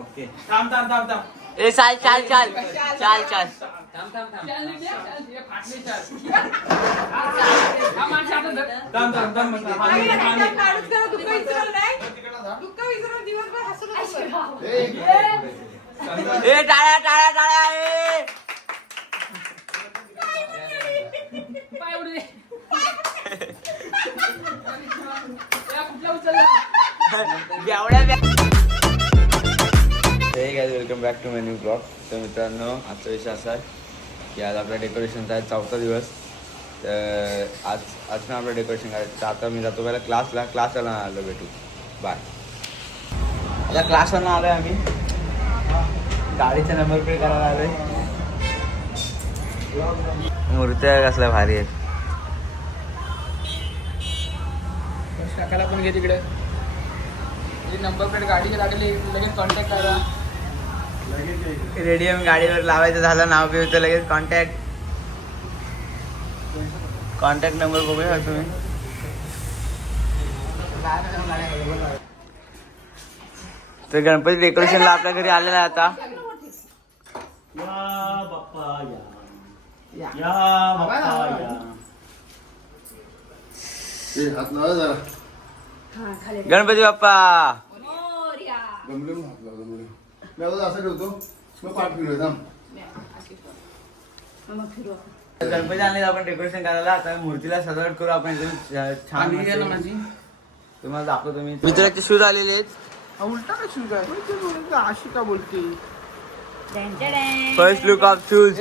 Okay थांब थांब थांब थांब. ए चाल चाल चाल चाल चाल थांब थांब थांब थांब थांब थांब. पाणी, पाणी. ए टाळ्या टाळ्या टाळ्या hey welcome back to my new blog. तर मित्रांनो, आजचा विषय असा आहे की आज आपल्या डेकोरेशनचा आहे 4था दिवस. तर आज पण आपलं डेकोरेशन करायचं. तर आता मी जातो पहिला क्लासला आलो भेटू. बाय. आता क्लासला आलो आहे आम्ही. गाडीचा नंबर प्लेट करायला आलो आहे. मूर्त्या कसल्या भारी आहेत. टाकायला पण घे तिकडे. नंबर प्लेट गाडी लागली लगेच कॉन्टॅक्ट करा. रेडियम गाडीवर लावायचं झालं नाव बिवचं लगेच कॉन्टॅक्ट नंबर बघूया तुम्ही. तर गणपती डेकोरेशनला आपल्या घरी आलेला आहे आता. या बाप्पा या. या बाप्पा या. गणपती बाप्पा. असं ठेवतो मग पाठ फिरवतो. गणपती आणले आपण डेकोरेशन करायला. आता मूर्तीला सजावट करू आपण एकदम छान. तुम्हाला दाखवतो मी. मित्राचे शूज आलेले आहेत. उलटा का शूज आहे अशी का बोलते. First look of shoes.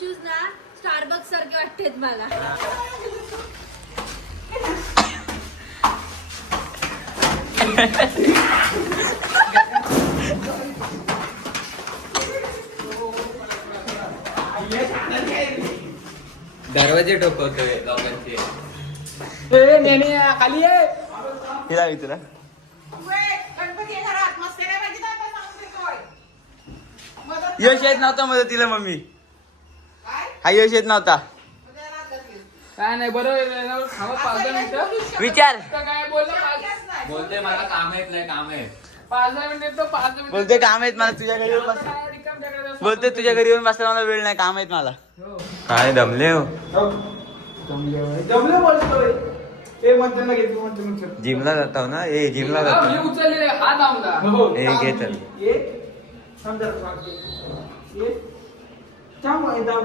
Shoes ना स्टारबक्स सारखे वाटतात मला. दरवाजे ठोकवतोय लोकांचे. खाली आहे. हिला विचारा. यश येत नव्हता मदतीला मम्मी. हा यश येत नव्हता. काय नाही बरोबर. 5-10 मिनिटं विचार. काय बोललं. बोलते मला काम येत नाही, काम आहे. 5-10 मिनिट येतो. 5 मिनिट बोलते काम आहेत मला तुझ्या घरी येऊन बस. बोलते तुझ्या घरी येऊन बसला मला वेळ नाही, काम आहेत मला. काय दमले हो. जमलं बोलतोय ते म्हणते ना घे. तू म्हणते जिमला जातो ना. ए जिमला जातो. उचलले हात आमला. ए घे चल. समजा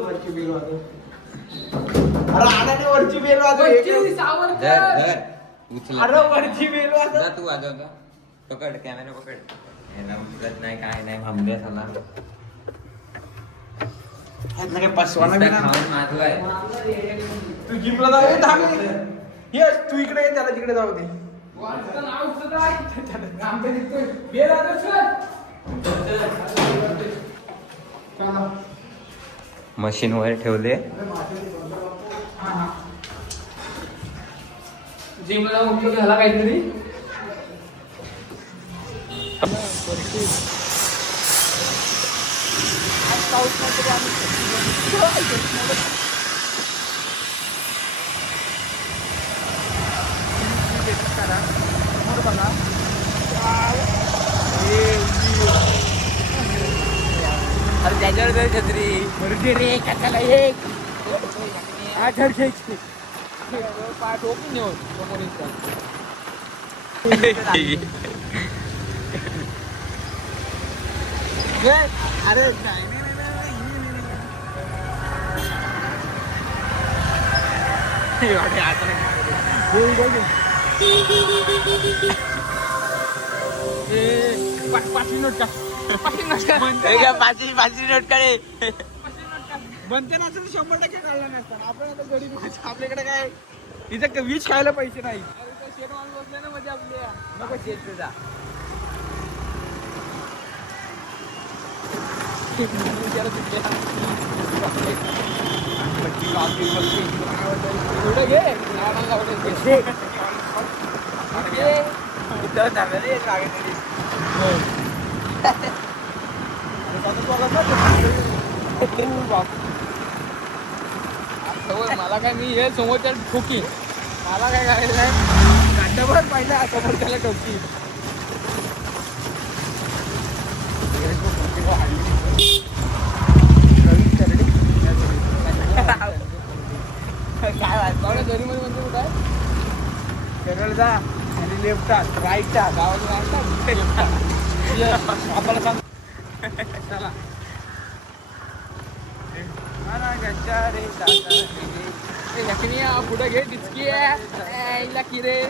वरची बेल वाजव. अरे आणाने वरची बेल वाजव. अरे वरची बेल वाजव. तू वाजवता. पकड कॅमेरा पकड. याला उचलत नाही काय नाही. भांबड्या झाला माधवाय. तू जिमला जाऊ येस. तू इकडे ये. त्याला तिकडे जाऊ दे. मशीन वर ठेवले. जिमला उपयोग झाला काहीतरी. अरे त्याच्यावर जाऊ छत्री. रे कशाला एक आठवड घ्यायची. पाय ठोकून नेऊ समोर. अरे नाही पाचवी नोट का. पाचशे नोट काढे. बनते ना असं 100% काढला नसताना. आपण आता गरीब माणसं. आपल्याकडे काय इथं वीज खायला पैसे नाही. शेट माणूस बसले ना मध्ये आपल्या. नको शेट तुझा. एवढं घे. मला काय मी हे समोरच्या ठोकी. मला काय करायचं आहे. डबल पहिला समोर त्याला टोकी काय वाटतं घरीमध्ये म्हणजे काय केरळचा आणि लेफ्टचा राईटचा गावाला आपल्याला सांग चला लक्ष्मी पुढे घे डिचकी आहे की रे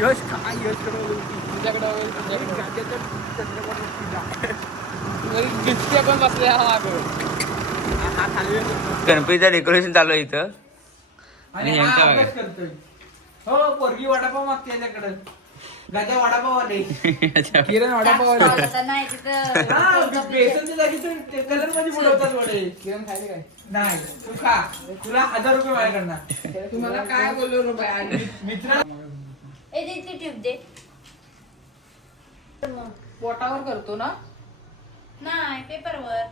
यश काय यश डिचकी पण बसले गणपतीचं डेकोरेशन चालू आहे इथं आणि हा अभ्यास करतोय हो पोरगी वडापाव मागते याच्याकडे गाजा वडापाव आले किरण वडापाव आले आता नाही तिथं बेसनच्या जागी कलर मध्ये बुडवतात वडे किरण खायले काय नाही तू खा तुला 1000 रुपये माझ्याकडनं तुम्हाला काय बोललो रुपये मित्र ए दे ती टिप दे पोटावर करतो ना नाही पेपरवर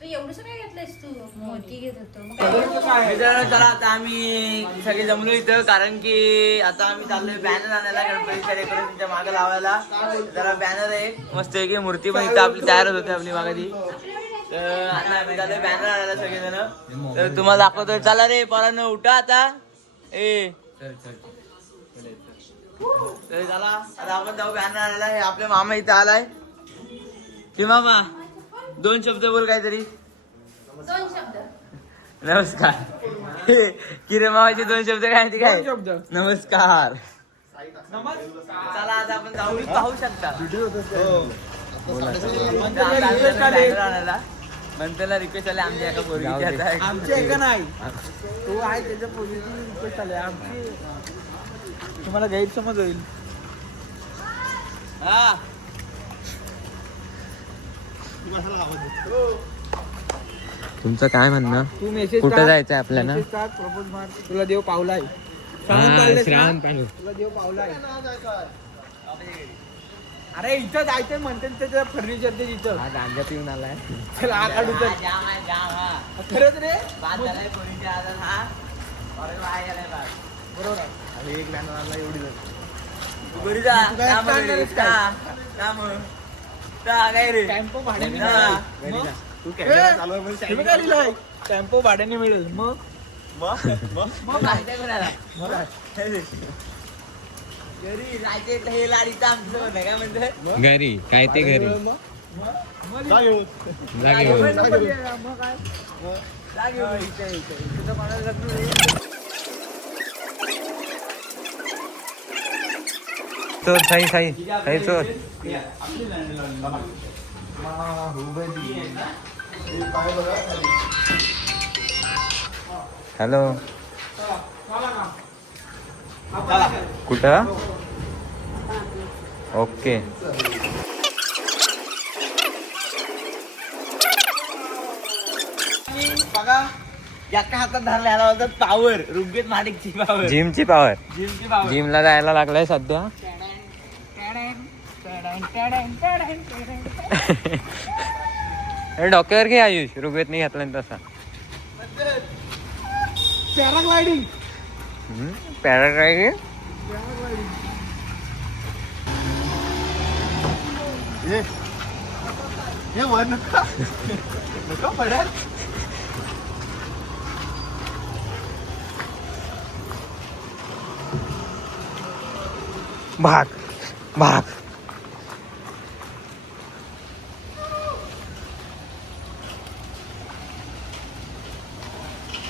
तू एवढं काय घेतलंयस तू मोठी घेत होतो मग काय? मित्रांनो चला आता आम्ही सगळे जमलो इथं कारण की आता आम्ही चाललोय बॅनर आणायला गणपतीच्या डेकोरेशनच्या मागे लावायला जरा बॅनर आहे मस्त आहे की मूर्ती पण इथं आपली तयारच होते आपली मागाची तर आता आम्ही चाललोय बॅनर आणायला सगळेजण तर तुम्हाला दाखवतोय चला रे पोरांनो उठा आता ए तर चला आता आपण जाऊ बॅनर आणायला हे आपले मामा इथं आलाय की मामा 2 शब्द बोल काहीतरी 2 शब्द नमस्कार किरे मामाचे 2 शब्द काय ते काय शब्द नमस्कार नमस्कार चला आता आपण जाऊन पाहू शकता म्हणतेला रिक्वेस्ट आले आमच्या एका पोरगीची आता आमच्या एका नाही तो आहे त्याच्या पोझिशन रिक्वेस्ट आले आमची तुम्हाला गैरसमज होईल हा तुमचं काय म्हणणं तू मेसेज कुठं जायचंय आपल्याला प्रपोज मार तुला देव पावलाय तुला देव पावलाय अरे इथं जायचंय म्हणते त्याच्या फर्निचरच्या तिथं गांजा पिऊन आलाय चला हा काढू तर खरंच रे बरोबर आहे. एक बॅनर आणला एवढी काय रे टेम्पो भाड्याने हा. मिळेल. तू तुम्ही काय लिहिलंय? टेम्पो भाड्याने मिळेल मग मग घरी जायचे हे लाडीचं आमचं काय म्हणतं घरी काय ते घरी मग जा घेऊन. मग काय चोर साई साई साई चोर हॅलो कुठं ओके बघा एका हातात धरला याला बोलतात पावर रुग्गेत माडिकची पावर जिमची पॉवर जिमची पावर जिमला जायला लागलाय सध्या डोक्यावर घे आयुष ऋग्वेदने घातला तसा पॅराग्लायडिंग पॅराग्लायडिंग हे वर नका पडाल भाग भाग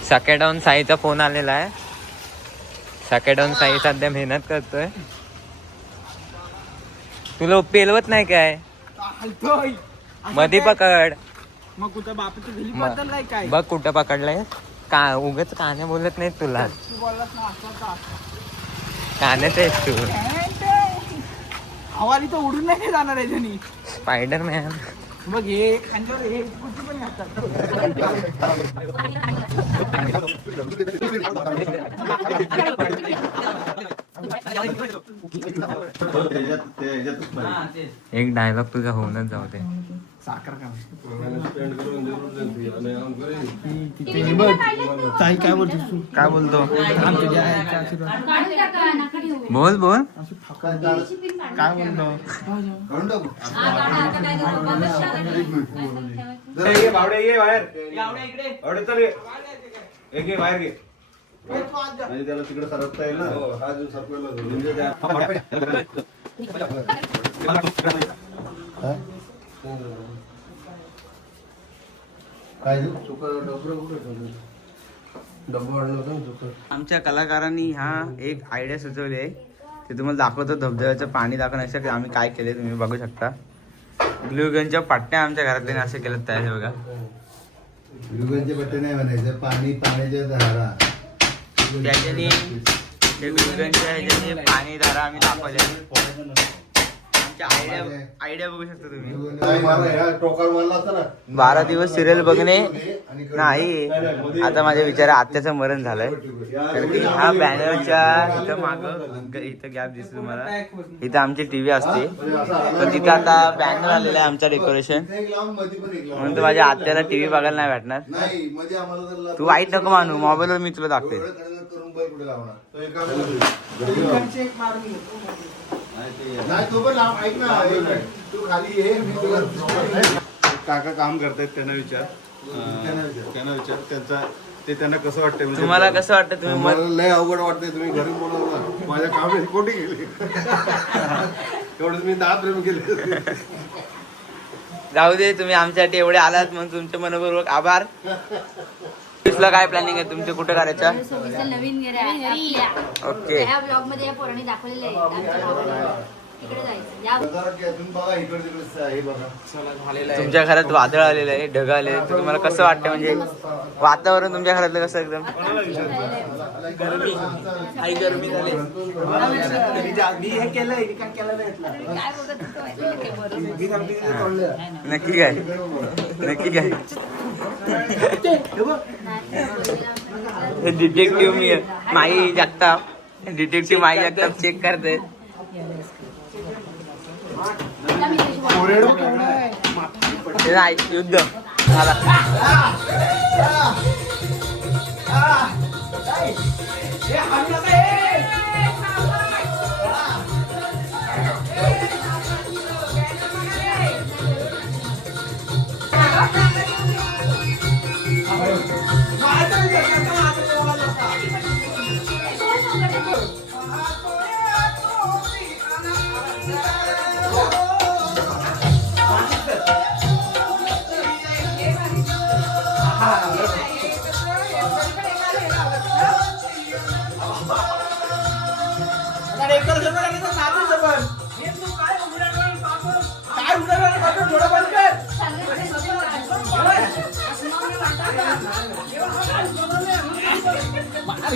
सॅकेडाऊन साईचा फोन आलेला आहे सॅकेडाऊन साई सध्या मेहनत करतोय तुला पेलवत नाही काय हलतोय मधी पकड मग कुठं बापाची घरी मग बदललाय काय बघ कुठं पकडलंय का उगाच काने बोलत नाही तुला तू बोललास ना असं कानेच आहेस तू हवाली तर उडून नाही जाणार आहे त्यांनी स्पायडरमॅन बघ हे खांद्यावर हे कुठे पण एक डायलॉग तुझा होऊनच जाऊ दे साखर का ताई काय बोलतोस तू? काय बोलतो? आमच्या ज्या आईचा आशीर्वाद. काढून टाका, नका ठेवू. बोल बोल. काय बोलतो? काढून टाकू. हा, काढा, आता काय करू? बंदच टाका. म्हणजे त्याला तिकडे सरकता येईल ना. हा जो सरकवला जातो. म्हणजे काय चुका डबरं कुठे ठेवलं? डब्बा वाढलं होतं ना चुका. आमच्या कलाकारांनी हा एक आयडिया सुचवली आहे ते तुम्हाला दाखवतो. धबधब्याचं पाणी दाखवण्यासाठी आम्ही काय केले तुम्ही बघू शकता. ग्लुगनच्या पट्ट्या आमच्या घरातल्या असं केलं तयार आहे बघा. ग्लुगनचे बट्टे नाही म्हणायचं, पाण्याच्या धारा. त्याच्याने ते ग्लुगनच्या ह्याच्याने पाणी धारा आम्ही दाखवल्या. आमच्या आयडिया बघू शकता तुम्ही. काय मारलं ह्या टोकावर मारला असता ना. 12 दिवस सिरियल बघणे नाही. आता माझ्या विचार आत्याचं मरण झालंय. कारण की हा बॅनरच्या इथं मागं इथं गॅप दिसतो तुम्हाला. इथं आमची टीव्ही असते तर तिथं आता बॅनर आलेला आहे आमचा डेकोरेशन. एक लांब मध्ये पण एक लांब. म्हणून तर माझ्या आत्याला टीव्ही बघायला नाही भेटणार. नाही मध्ये आम्हाला जर तू वाईट नको मानू. मोबाईलवर मी तुला दाखवेन. एवढं करून बैल कुठे लावणार? तो एका एक मारून घेतो. नाही तो पण लांब. ऐक ना, तू खाली ये, मी तुला काका काम करतायत त्यांना विचार. त्यांना कसं वाटतंय म्हणजे तुम्हाला कसं वाटतं तुम्ही मत मला लय अवघड वाटतंय. तुम्ही घरी बोलावलं माझ्या कामाची कोटी गेली. एवढंच मी 10 प्रेम केले. जाऊ दे. तुम्ही आमच्यासाठी एवढे आलात म्हणून तुमच्या मनपूर्वक आभार. ला काय प्लॅनिंग आहे तुमचे? कुठे करायचं? नवीन घरी. ओके. ह्या ब्लॉग मध्ये या पोरांनी दाखवलेलं आहे आमच्या गावाला. तिकडे जायचं. या तुम्ही बघा इकडे तिकडे हे बघा. तुमच्या घरात वादळ आलेलं आहे, ढग आले, तर तुम्हाला कसं वाटतं? म्हणजे वातावरण तुमच्या घरातलं कसं एकदम? आई गरमी झाली. मी हे केलंय, काय केलं नाही. काय बघत होतो माहिती आहे का? नक्की काय? नक्की काय? डिटेक्टिव्ह मी माई जगताप डिटेक्टिव्ह माई जगताप चेक करते. नाही युद्ध झाला.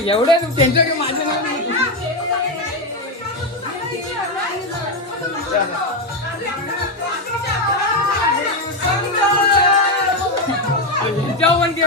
एवढे त्यांच्या माझे जाऊ म्हणते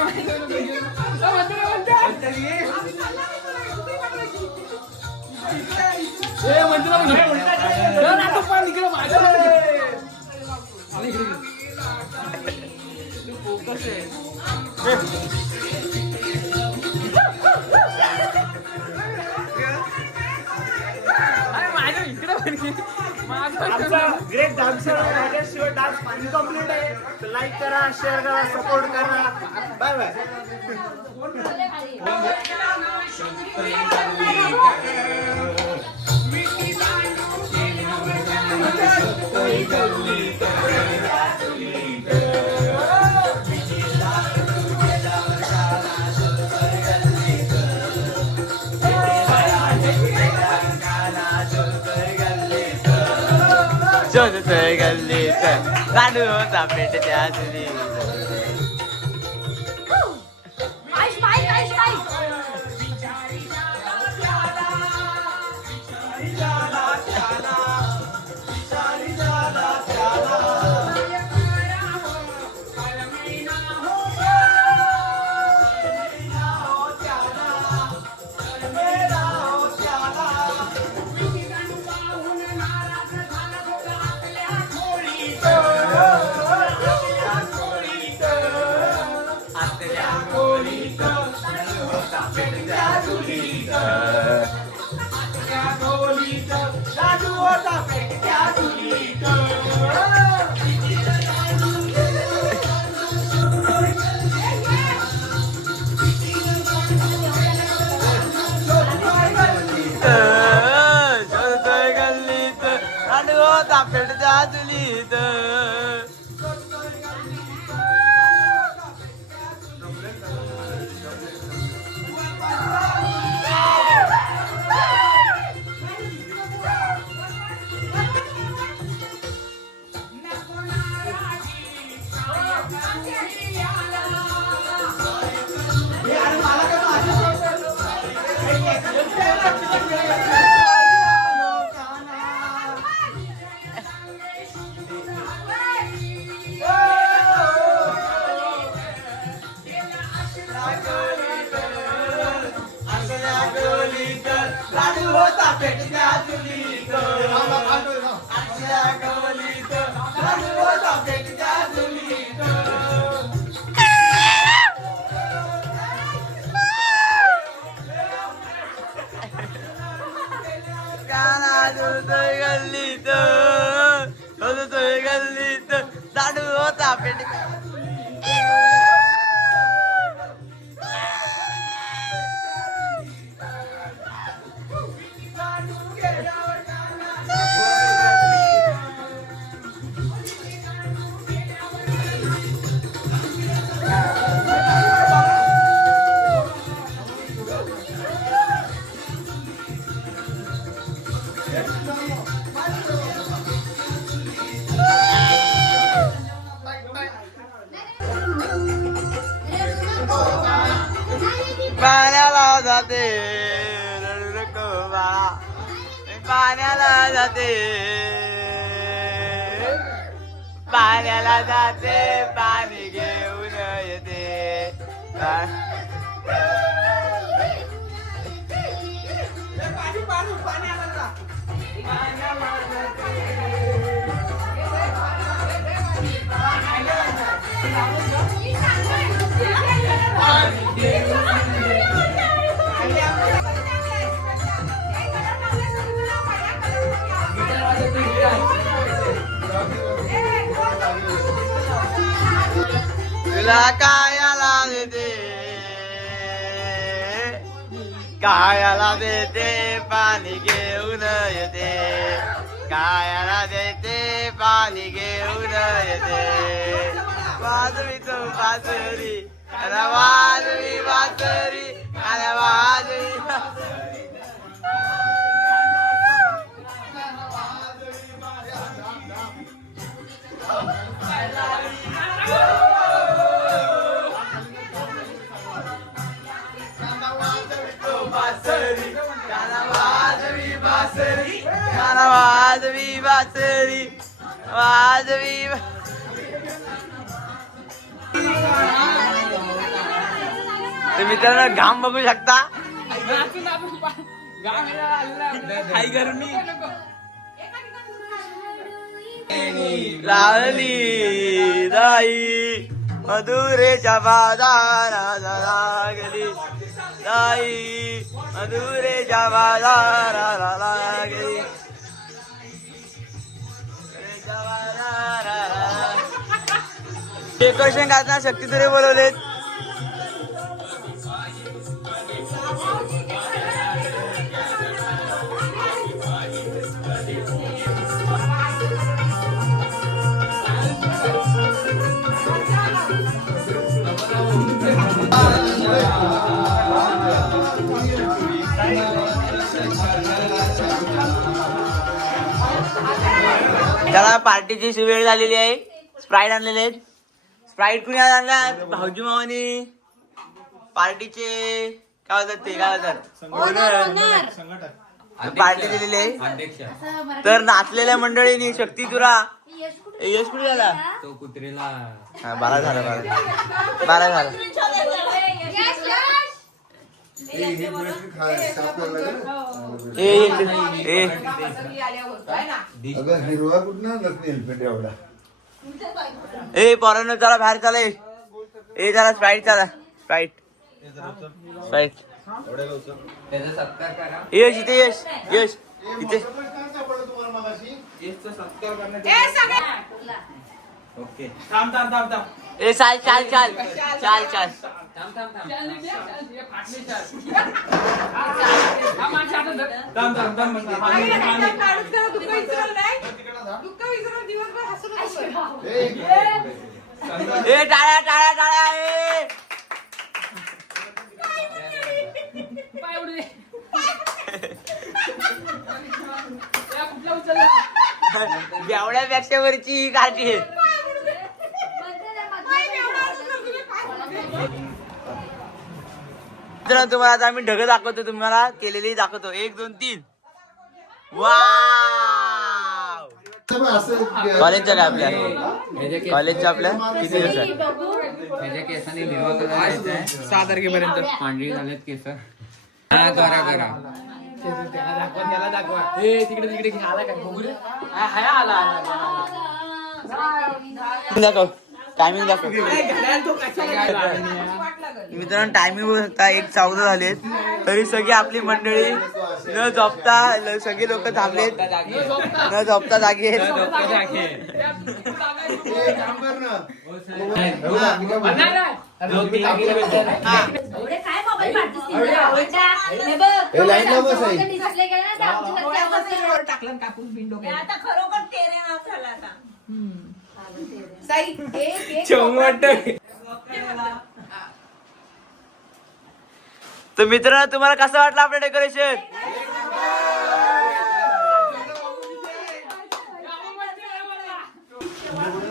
great dancer Rajesh dance incomplete आहे. लाईक करा, शेअर करा, सपोर्ट करा. Bye bye. गल्लीत लाडू होता पेट त्या तुझी. लाडू होता पेटत्या चुलीत. शोधतोय गल्लीत लाडू होता पेटत्या चुलीत. लाडू होता पेटत्या चुलीत. आजच्या गवलीत लाडू होता पेटत्या चुलीत. गाणा शोधतोय गल्लीत शोधतोय गल्लीत लाडू होता पेटत्या. पाण्याला जाते रडू नको बाळा पाण्याला जाते पाण्याला जाते पाणी घेऊन येते. पाणी आलं का? तुला कायाला देते कायाला देते पाणी घेऊन येते कायाला देते पाणी घेऊन येते. वाजवी तो बासरी अरे वाजवी बासरी अरे वाजवी बासरी. वाजवी बासरी वाजवी. तुम्ही मित्रांनो घाम बघू शकता. लावली दाई मधुरेच्या बाजाराला लागली दाई मधुरेच्या बाजाराला लागली. डेकोरेशन करताना शक्ती तुरे बोलवलेत. त्याला पार्टीची वेळ झालेली आहे. स्प्राईट आणलेले आहेत. स्प्राईट कुणी आणला? भाऊजी मामानी. पार्टीचे काय होतात ते काय होतात पार्टी दिलेली आहे. तर नाचलेल्या मंडळींनी शक्ती तुरा यश कुठे झाला तो कुत्रेला हा 12 झाला 12 झाला. हिरवा कुठं हेल्मेट एवढा ए पोरांनो चला बाहेर चला. ए चला स्प्राईट चला स्प्राईट Right. त्याचा सत्कार करा. यश इथे यश यश इथे ओके. ए चाल चाल चाल चाल चाल ए टाळ्या टाळ्या टाळ्या ए एवढ्यापेक्षा वरची काळजी आहे. मित्रांनो तुम्हाला आता आम्ही ढग दाखवतो तुम्हाला केलेली दाखवतो 1 2 3 वाव कॉलेजच्या काय आपल्या कॉलेजच्या आपल्या किती दिवस आहे त्याच्या केसाने हिरवा कलर द्यायचा आहे. 6 तारखेपर्यंत पांढरी झालेत केस. हा करा करा. त्याला दाखवा तिकडे आला काय बघू रे आला दाखव टायमिंग दाखव मित्रांनो टायमिंग बघू शकता 1:14 झालेत तरी सगळी आपली मंडळी न झोपता सगळे लोक थांबलेत न झोपता जागे आहेत. काय मोबाईल पाठवतेस हे बघ, हे लाईन लाव बस आई. दिसले गेले ना, त्या आमच्या लक्षात टाकलं कापूस बिंडो आता खरोखर तेरे नाव झालं आता साई, तर मित्रांनो तुम्हाला कसं वाटलं आपलं डेकोरेशन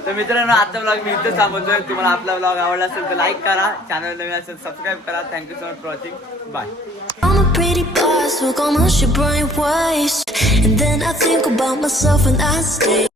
तर मित्रांनो आजचा ब्लॉग मी इथं थांबवतोय. तुम्हाला आपला ब्लॉग आवडला असेल तर लाईक करा चॅनल नवीन असेल सबस्क्राईब करा. Thank you so much for watching bye. I'm a pretty boss, look almost your brain waste. And then I think about myself and I stay.